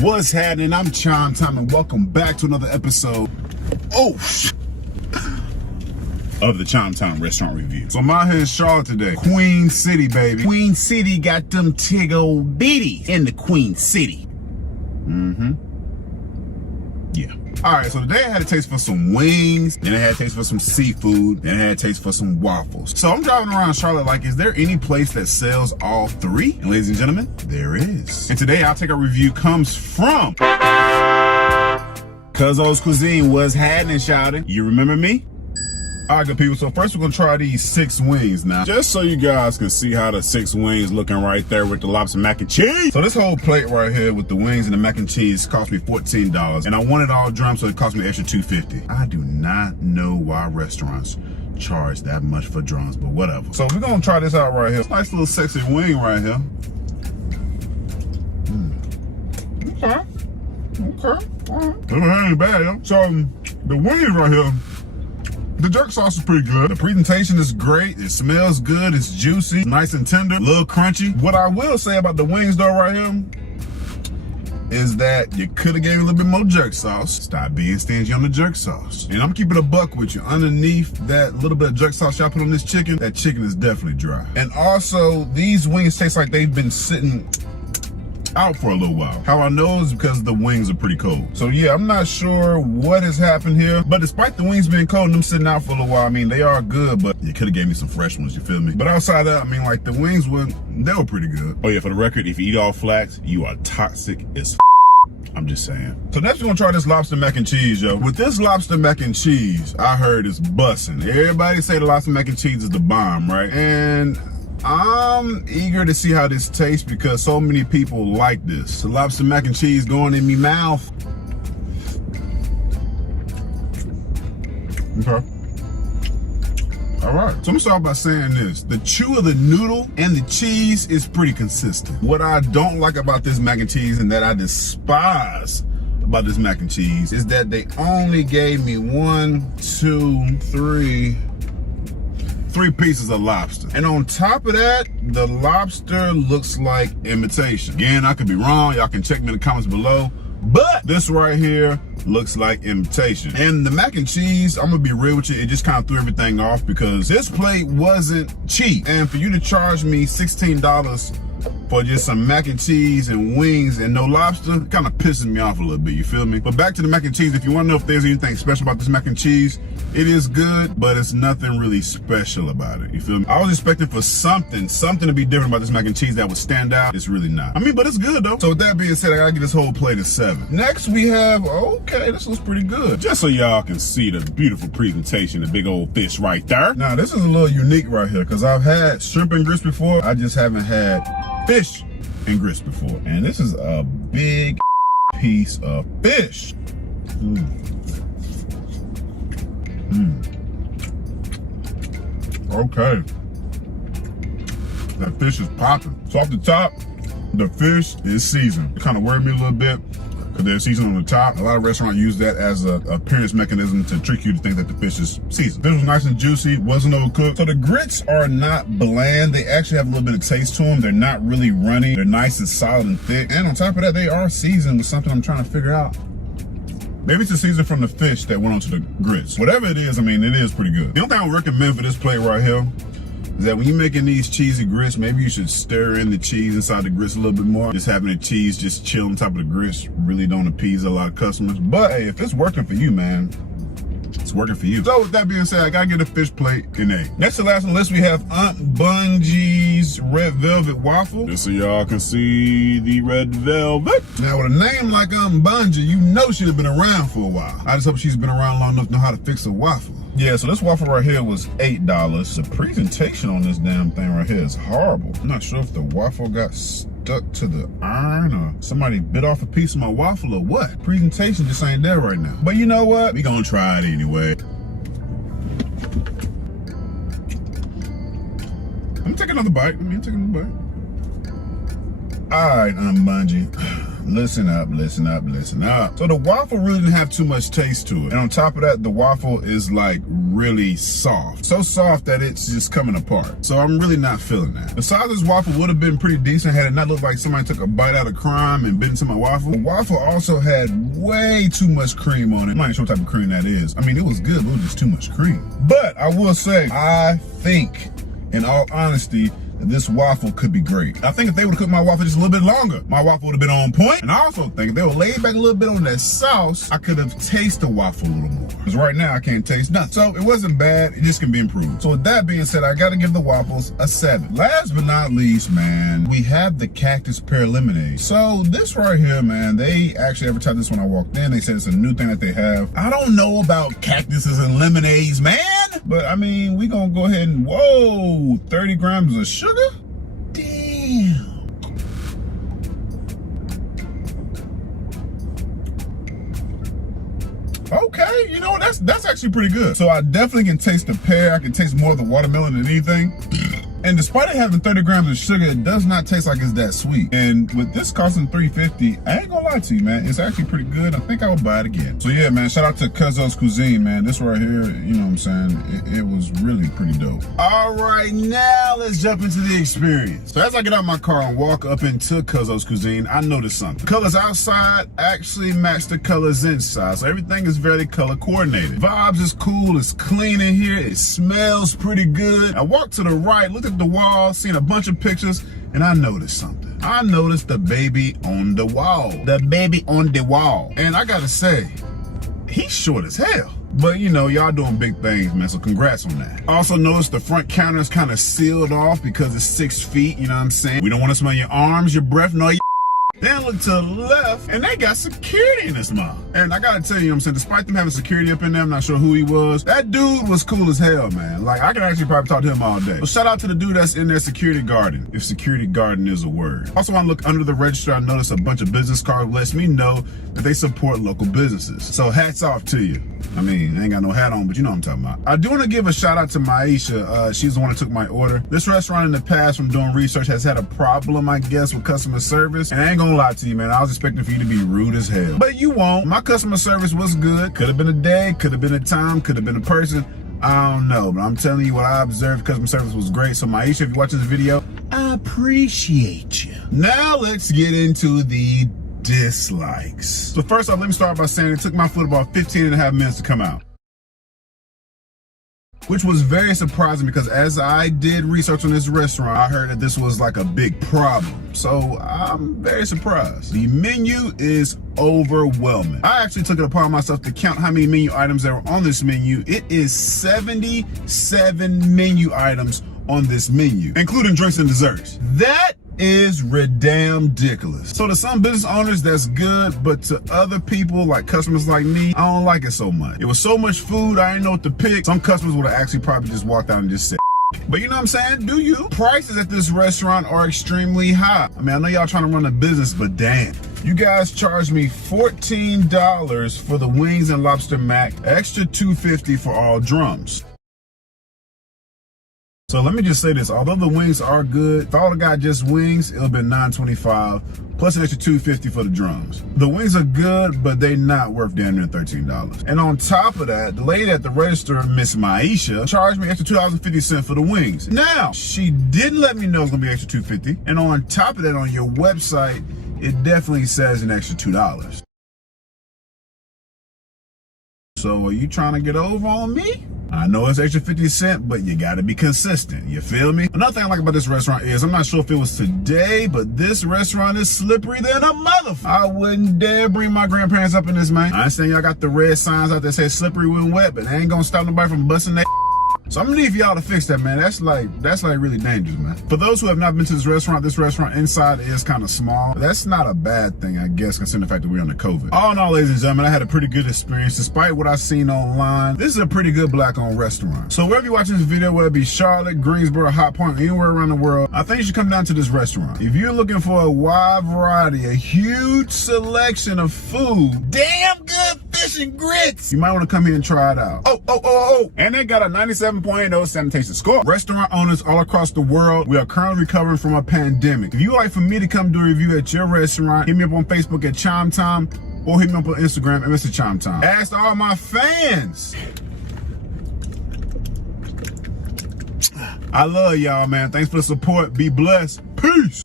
What's happening? I'm Chime Time and welcome back to another episode of the Chime Time Restaurant Review. So I'm out here in Charlotte today. Queen City, baby. Queen City got them tiggo bitties in the Queen City. Yeah. Alright, so today I had a taste for some wings, then I had a taste for some seafood, then I had a taste for some waffles. So I'm driving around Charlotte like, is there any place that sells all three? And ladies and gentlemen, there is. And today I'll take a review comes from Cuzzo's Cuisine. Was happening, shouting. You remember me? Alright, good people, so first we're gonna try these 6 wings now. Just so you guys can see how the 6 wings looking right there with the lobster mac and cheese. So this whole plate right here with the wings and the mac and cheese cost me $14. And I want it all drum, so it cost me extra $2.50. I do not know why restaurants charge that much for drums, but whatever. So we're gonna try this out right here. Nice little sexy wing right here. Okay. That ain't bad, yo. So the wings right here, the jerk sauce is pretty good. The presentation is great. It smells good. It's juicy, nice and tender, a little crunchy. What I will say about the wings though right here is that you could have gave me a little bit more jerk sauce. Stop being stingy on the jerk sauce. And I'm keeping a buck with you. Underneath that little bit of jerk sauce y'all put on this chicken, that chicken is definitely dry. And also, these wings taste like they've been sitting out for a little while. How I know is because the wings are pretty cold. So yeah, I'm not sure what has happened here, but despite the wings being cold and them sitting out for a little while, I mean, they are good, but you could have gave me some fresh ones, you feel me? But outside that, I mean, like the wings they were pretty good. Oh yeah, for the record, if you eat all flats, you are toxic as I'm just saying. So next we're gonna try this lobster mac and cheese, yo. With this lobster mac and cheese, I heard it's bussin'. Everybody say the lobster mac and cheese is the bomb, right? And I'm eager to see how this tastes because so many people like this. The lobster mac and cheese going in me mouth. Okay. All right, so I'm gonna start by saying this. The chew of the noodle and the cheese is pretty consistent. What I don't like about this mac and cheese and that I despise about this mac and cheese is that they only gave me 3 pieces of lobster. And on top of that, the lobster looks like imitation. Again, I could be wrong. Y'all can check me in the comments below. But this right here looks like imitation. And the mac and cheese, I'm gonna be real with you, it just kind of threw everything off because this plate wasn't cheap. And for you to charge me $16 for just some mac and cheese and wings and no lobster, it kind of pisses me off a little bit, you feel me? But back to the mac and cheese, if you want to know if there's anything special about this mac and cheese, it is good, but it's nothing really special about it, you feel me? I was expecting for something to be different about this mac and cheese that would stand out. It's really not. I mean, but it's good though. So with that being said, I gotta get this whole plate a 7. Next we have, okay, this looks pretty good. Just so y'all can see the beautiful presentation, the big old fish right there. Now this is a little unique right here because I've had shrimp and grits before. I just haven't had fish and grits before. And this is a big piece of fish. Okay. That fish is popping. So off the top, the fish is seasoned. It kind of worried me a little bit because they're seasoned on the top. A lot of restaurants use that as a appearance mechanism to trick you to think that the fish is seasoned. Fish was nice and juicy, wasn't overcooked. So the grits are not bland. They actually have a little bit of taste to them. They're not really runny. They're nice and solid and thick. And on top of that, they are seasoned with something I'm trying to figure out. Maybe it's the season from the fish that went onto the grits. Whatever it is, I mean, it is pretty good. The only thing I would recommend for this plate right here is that when you're making these cheesy grits, maybe you should stir in the cheese inside the grits a little bit more. Just having the cheese just chill on top of the grits really don't appease a lot of customers. But hey, if it's working for you, man, it's working for you. So with that being said, I gotta get a fish plate in A. Next to last on the list, we have Aunt Bungie's Red Velvet Waffle. Just so y'all can see the red velvet. Now with a name like Aunt Bungie, you know she'd have been around for a while. I just hope she's been around long enough to know how to fix a waffle. Yeah, so this waffle right here was $8. The presentation on this damn thing right here is horrible. I'm not sure if the waffle got stuck to the iron or somebody bit off a piece of my waffle or what. Presentation just ain't there right now. But you know what? We gonna try it anyway. I'm taking another bite. All right, Aunt Bungie. listen up, listen up, listen up. So the waffle really didn't have too much taste to it. And on top of that, the waffle is like really soft. So soft that it's just coming apart. So I'm really not feeling that. The size of this waffle would have been pretty decent had it not looked like somebody took a bite out of crime and bit into my waffle. The waffle also had way too much cream on it. I'm not even sure what type of cream that is. I mean, it was good, but it was just too much cream. But I will say, I think, in all honesty, this waffle could be great. I think if they would have cooked my waffle just a little bit longer, my waffle would have been on point. And I also think if they would lay back a little bit on that sauce, I could have tasted the waffle a little more. Because right now I can't taste nothing. So it wasn't bad, it just can be improved. So with that being said, I gotta give the waffles a 7. Last but not least, man, we have the cactus pear lemonade. So this right here, man, they actually advertised this when I walked in. They said it's a new thing that they have. I don't know about cactuses and lemonades, man. But I mean, we gonna go ahead and, whoa, 30 grams of sugar? Damn. Okay, you know, that's actually pretty good. So I definitely can taste the pear. I can taste more of the watermelon than anything. And despite it having 30 grams of sugar, it does not taste like it's that sweet. And with this costing $3.50, I ain't gonna lie to you, man. It's actually pretty good. I think I would buy it again. So yeah, man, shout out to Cuzzo's Cuisine, man. This right here, you know what I'm saying? It was really pretty dope. All right, now let's jump into the experience. So as I get out of my car and walk up into Cuzzo's Cuisine, I noticed something. The colors outside actually match the colors inside. So everything is very color coordinated. Vibes is cool, it's clean in here, it smells pretty good. I walked to the right, looked at the wall, seen a bunch of pictures, and I noticed something. I noticed the baby on the wall. The baby on the wall. And I gotta say, he's short as hell. But you know, y'all doing big things, man, so congrats on that. I also noticed the front counter is kind of sealed off because it's 6 feet, you know what I'm saying? We don't want to smell your arms, your breath, nor your Then look to the left, and they got security in this mall. And I gotta tell you, what I'm saying, despite them having security up in there, I'm not sure who he was. That dude was cool as hell, man. Like, I could actually probably talk to him all day. So shout out to the dude that's in there security guarding, if security guarding is a word. Also, when I look under the register, I noticed a bunch of business cards, lets me know that they support local businesses. So hats off to you. I mean, I ain't got no hat on, but you know what I'm talking about. I do want to give a shout out to Maisha. She's the one that took my order. This restaurant in the past, from doing research, has had a problem, I guess, with customer service. And I ain't gonna lie to you, man, I was expecting for you to be rude as hell. But you won't. My customer service was good. Could have been a day, could have been a time, could have been a person. I don't know, but I'm telling you what I observed, customer service was great. So Maisha, if you're watching this video, I appreciate you. Now let's get into the dislikes. So first off, let me start by saying it took my food about 15 and a half minutes to come out, which was very surprising because as I did research on this restaurant, I heard that this was like a big problem. So I'm very surprised. The menu is overwhelming. I actually took it upon myself to count how many menu items there were on this menu. It is 77 menu items on this menu, including drinks and desserts. That is ridiculous. So to some business owners, that's good, but to other people, like customers like me, I don't like it so much. It was so much food, I didn't know what to pick. Some customers would have actually probably just walked out and just said, but you know what I'm saying? Do you? Prices at this restaurant are extremely high. I mean, I know y'all trying to run a business, but damn. You guys charged me $14 for the wings and lobster mac, extra $2.50 for all drums. So let me just say this, although the wings are good, if I would've got just wings, it would've been $9.25 plus an extra $2.50 for the drums. The wings are good, but they not worth damn near $13. And on top of that, the lady at the register, Miss Maisha, charged me extra $2.50 for the wings. Now, she didn't let me know it's gonna be extra $2.50. And on top of that, on your website, it definitely says an extra $2. So are you trying to get over on me? I know it's extra 50 cents, but you gotta be consistent, you feel me? Another thing I like about this restaurant is, I'm not sure if it was today, but this restaurant is slippery than a motherfucker. I wouldn't dare bring my grandparents up in this, man. I understand y'all got the red signs out there that say slippery when wet, but they ain't gonna stop nobody from busting their So I'm gonna need for y'all to fix that, man. That's like really dangerous, man. For those who have not been to this restaurant inside is kind of small. That's not a bad thing, I guess, considering the fact that we're under COVID. All in all, ladies and gentlemen, I had a pretty good experience. Despite what I've seen online, this is a pretty good black-owned restaurant. So wherever you're watching this video, whether it be Charlotte, Greensboro, Hot Point, anywhere around the world, I think you should come down to this restaurant. If you're looking for a wide variety, a huge selection of food, damn good fish and grits. You might want to come here and try it out. Oh. And they got a 97.80 sanitation score. Restaurant owners all across the world, we are currently recovering from a pandemic. If you would like for me to come do a review at your restaurant, hit me up on Facebook at Chime Time or hit me up on Instagram at Mr. Chime Time. Ask all my fans. I love y'all, man. Thanks for the support. Be blessed. Peace.